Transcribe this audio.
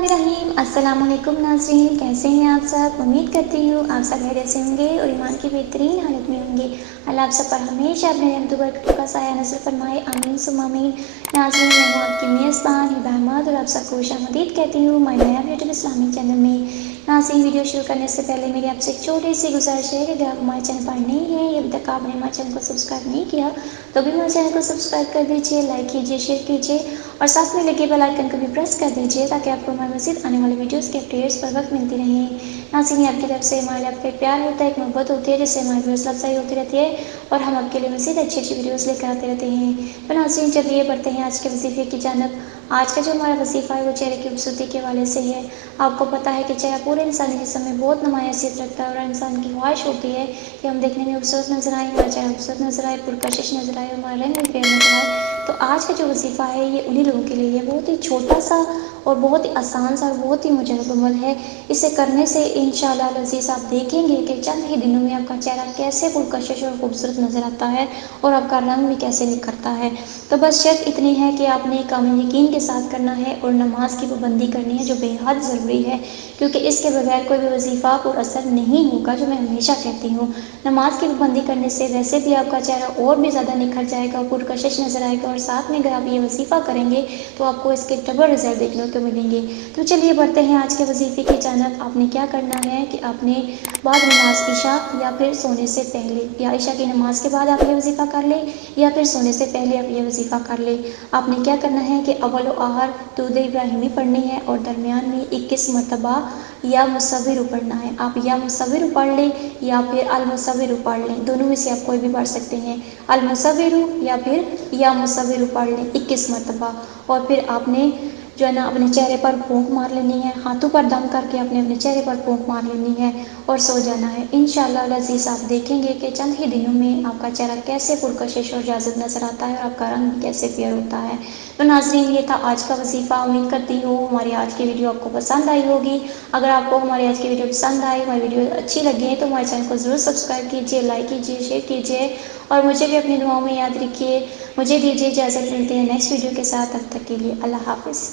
बिस्मिल्लाहिर्रहमानिर्रहीम। अस्सलाम वालेकुम नाज़रीन, कैसे हैं आप सब। उम्मीद करती हूँ आप सब खैरियत से होंगे और ईमान की बेहतरीन हालत में होंगे। अल्लाह आप सब पर हमेशा अपने रहमत व बरकत का साया नज़र फरमाए, आमीन सुम्मा आमीन। नाज़रीन, मैं हूँ आपकी मेज़बान हिबा अहमद और आप सबको खुशामदीद कहती हूँ हमारे नया यूट्यूब इस्लामिक चैनल में। नाज़रीन, वीडियो शुरू करने से पहले मेरी आपसे एक छोटी सी गुजारिश है कि अगर आप हमारे चैनल पर नहीं हैं या अभी तक आपने हमारे चैनल को सब्सक्राइब नहीं किया तो भी हमारे चैनल को सब्सक्राइब कर दीजिए, लाइक कीजिए, शेयर कीजिए और साथ में लगे बेल आइकन को भी प्रेस कर दीजिए ताकि आपको हमारे मज़ीद आने वाले वीडियोस के अपडेट्स पर वक्त मिलती रहें। नाज़रीन, आपकी तरफ से हमारे आपका एक प्यार होता है, एक मोहब्बत होती है जिससे हमारी हौसला अफजाई होती रहती है और हम आपके लिए मज़ीद अच्छी अच्छी वीडियोस लेकर आते रहते हैं। तो नाज़रीन, चलिए बढ़ते हैं आज के वजीफे की जानब। आज का जो हमारा वजीफ़ा है वो चेहरे की खूबसूरती के हवाले से है। आपको पता है कि चेहरा पूरे इंसानी जिस्म में बहुत नुमायाँ हैसियत रखता है और इंसान की ख्वाहिश होती है कि हम देखने में खूबसूरत नज़र आए, हमारा चेहरा खूबसूरत नज़र आए, पुरकशिश नज़र आए, हमारा रंग भी फेयर नज़र आए। तो आज का जो वजीफ़ा है ये उन्हीं लोगों के लिए है। बहुत ही छोटा सा और बहुत ही आसान सा और बहुत ही मुजरब अमल है। इसे करने से इंशाअल्लाह अज़ीज़ आप देखेंगे कि चंद ही दिनों में आपका चेहरा कैसे पुरकशिश और खूबसूरत नज़र आता है और आपका रंग भी कैसे निखरता है। तो बस शर्त इतनी है कि आपने कामिल यकीन के साथ करना है और नमाज की पाबंदी करनी है जो बेहद ज़रूरी है, क्योंकि इसके बगैर कोई भी वजीफ़ा और असर नहीं होगा, जो मैं हमेशा कहती हूँ। नमाज की पाबंदी करने से वैसे भी आपका चेहरा और भी ज़्यादा निखर जाएगा, पुरकशिश नज़र आएगा और साथ में अगर आप ये वजीफ़ा करेंगे तो आपको इसके डबल रिजल्ट देखने को मिलेंगे। तो चलिए बढ़ते हैं आज के वजीफ़े की जानब। आपने क्या करना है कि आपने बाद नमाज इशा या फिर सोने से पहले या इशा की नमाज के बाद आप ये वजीफ़ा कर लें या फिर सोने से पहले आप ये वजीफ़ा कर लें। आपने क्या करना है कि अव्वल व आखिर दुरूद इब्राहिमी पढ़नी है और दरमियान में 21 मरतबा या मुसव्विर पढ़ना है। आप या मुसव्विर पढ़ लें या फिर अल मुसव्विर पढ़ लें, दोनों में से आप कोई भी पढ़ सकते हैं। अल मुसव्विर या फिर या मुसव्विर पढ़ लें 21 मरतबा। और फिर आपने जो है ना अपने चेहरे पर फूंक मार लेनी है, हाथों पर दम करके अपने चेहरे पर फूंक मार लेनी है और सो जाना है। इंशाअल्लाह अज़ीज़ आप देखेंगे कि चंद ही दिनों में आपका चेहरा कैसे पुरकशिश और जाज़िब नज़र आता है और आपका रंग भी कैसे फेयर होता है। तो नाज़रीन, ये था आज का वजीफ़ा। उम्मीद करती हूँ हमारी आज की वीडियो आपको पसंद आई होगी। अगर आपको हमारी आज की वीडियो पसंद आई, हमारी वीडियो अच्छी लगी है तो हमारे चैनल को ज़रूर सब्सक्राइब कीजिए, लाइक कीजिए, शेयर कीजिए और मुझे भी अपनी दुआओं में याद रखिए। मुझे दीजिए इजाज़त, मिलते हैं नेक्स्ट वीडियो के साथ। तब तक के लिए अल्लाह हाफ़िज़।